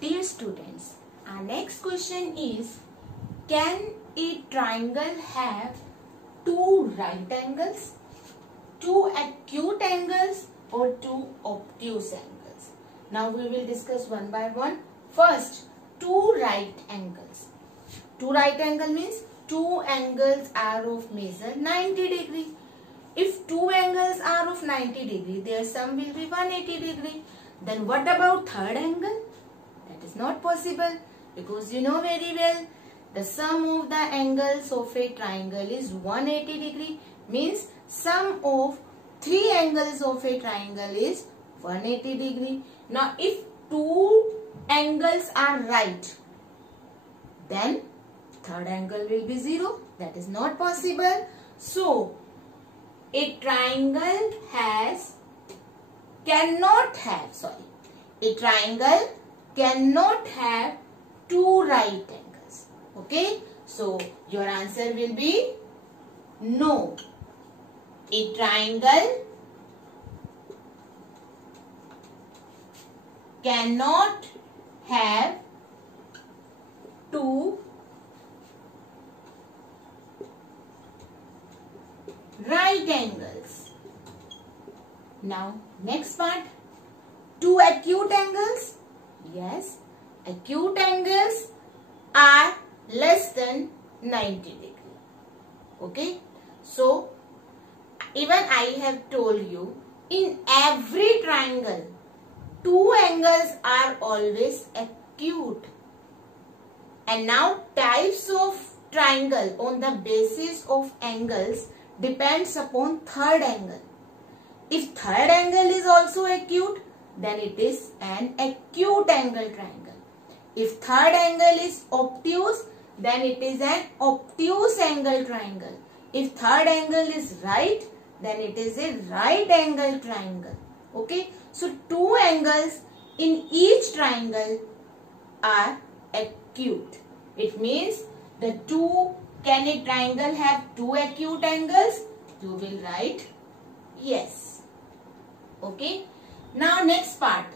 Dear students, our next question is, can a triangle have two right angles, two acute angles or two obtuse angles? Now we will discuss one by one. First, two right angles. Two right angle means two angles are of measure 90 degree. If two angles are of 90 degree, their sum will be 180 degree. Then what about third angle? That is not possible, because you know very well the sum of the angles of a triangle is 180 degree, means sum of three angles of a triangle is 180 degree. Now if two angles are right, then third angle will be 0. That is not possible. So a triangle cannot have two right angles. Okay, so your answer will be no. A triangle cannot have two right angles. Now next part, two acute angles. Yes, acute angles are less than 90 degree. Okay, so even I have told you, in every triangle two angles are always acute. And now types of triangle on the basis of angles depends upon third angle. If third angle is also acute, then it is an acute angle triangle. If third angle is obtuse, then it is an obtuse angle triangle. If third angle is right, then it is a right angle triangle. Okay, so two angles in each triangle are acute. It means can a triangle have two acute angles? You will write yes. Okay. Now next part.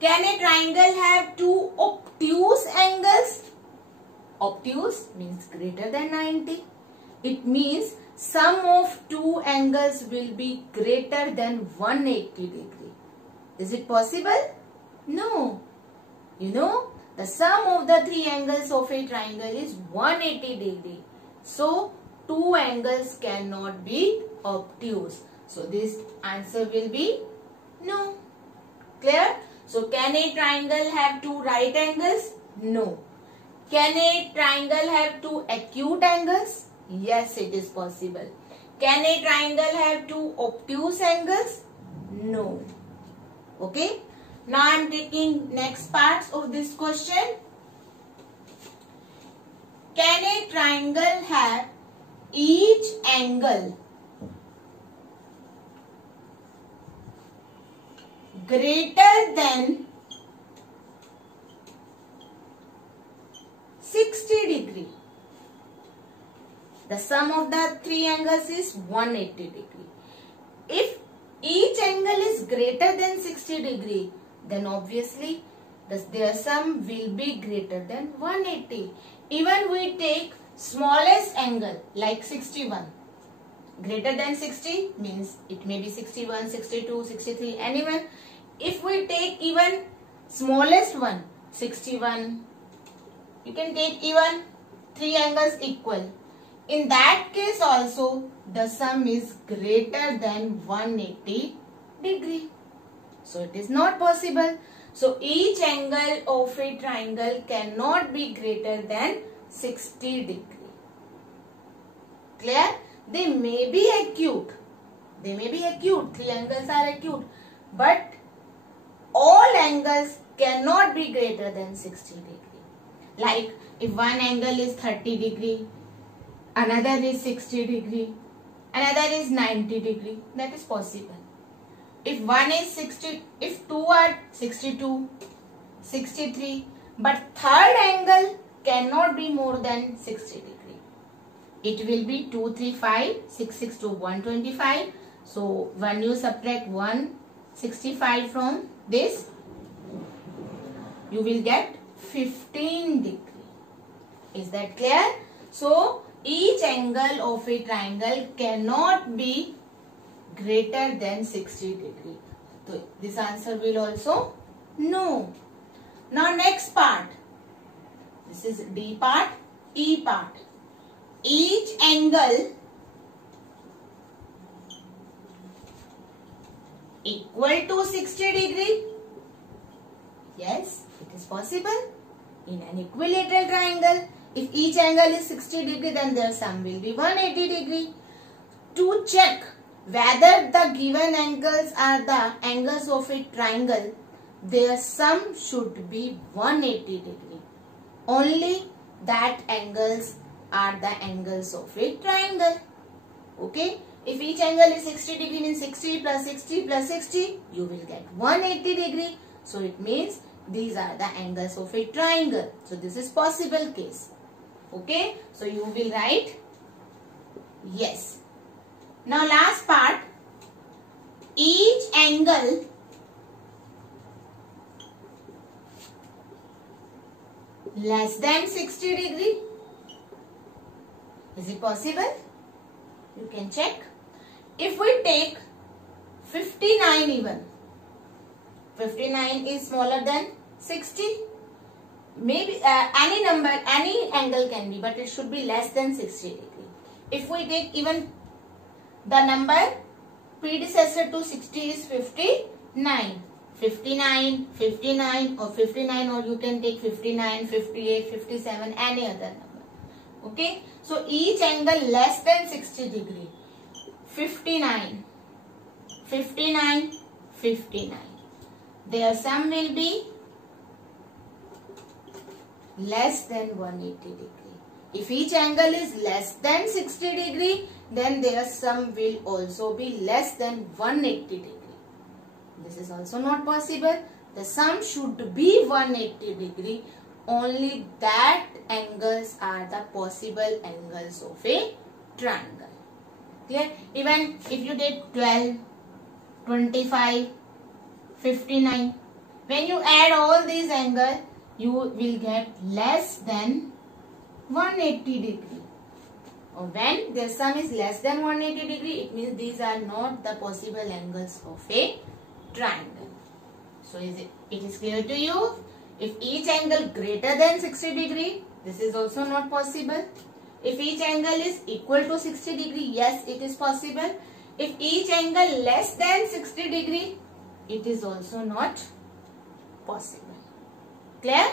Can a triangle have two obtuse angles? Obtuse means greater than 90. It means sum of two angles will be greater than 180 degree. Is it possible? No. You know, the sum of the three angles of a triangle is 180 degree. So, two angles cannot be obtuse. So, this answer will be no. Clear? So, can a triangle have two right angles? No. Can a triangle have two acute angles? Yes, it is possible. Can a triangle have two obtuse angles? No. Okay. Now I am taking next parts of this question. Can a triangle have each angle greater than 60 degree? The sum of the three angles is 180 degree. If each angle is greater than 60 degree, then obviously their sum will be greater than 180. Even we take smallest angle like 61. Greater than 60 means it may be 61, 62, 63, anyone. If we take even smallest one, 61, you can take even three angles equal. In that case also, the sum is greater than 180 degree. So, it is not possible. So, each angle of a triangle cannot be greater than 60 degree. Clear? They may be acute. They may be acute. Three angles are acute. But all angles cannot be greater than 60 degree. Like if one angle is 30 degree, another is 60 degree, another is 90 degree. That is possible. If one is 60, if two are 62, 63, but third angle cannot be more than 60 degree. It will be 235, 662, 125. So when you subtract 165 from this, you will get 15 degree. Is that clear? So each angle of a triangle cannot be greater than 60 degree. So this answer will also no. Now next part. This is D part, E part. Each angle equal to 60 degree. Yes, it is possible. In an equilateral triangle, if each angle is 60 degree, then their sum will be 180 degree. To check whether the given angles are the angles of a triangle, their sum should be 180 degree. Only that angles are the angles of a triangle. Okay. If each angle is 60 degree, means 60 plus 60 plus 60, you will get 180 degree. So it means these are the angles of a triangle. So this is possible case. Okay. So you will write yes. Now last part. Each angle less than 60 degree. Is it possible? You can check. If we take 59 even, 59 is smaller than 60. Maybe any number, any angle can be, but it should be less than 60 degree. If we take even the number predecessor to 60 is 59. 59, 59 or 59, or you can take 59, 58, 57, any other number. Okay. So each angle less than 60 degree. 59, 59, 59. Their sum will be less than 180 degree. If each angle is less than 60 degree, then their sum will also be less than 180 degree. This is also not possible. The sum should be 180 degree. Only that angles are the possible angles of a triangle. Clear? Even if you take 12, 25, 59, when you add all these angles, you will get less than 180 degree. Or when their sum is less than 180 degree, it means these are not the possible angles of a triangle. So it is clear to you? If each angle greater than 60 degree, this is also not possible. If each angle is equal to 60 degree, yes, it is possible. If each angle less than 60 degree, it is also not possible. Clear?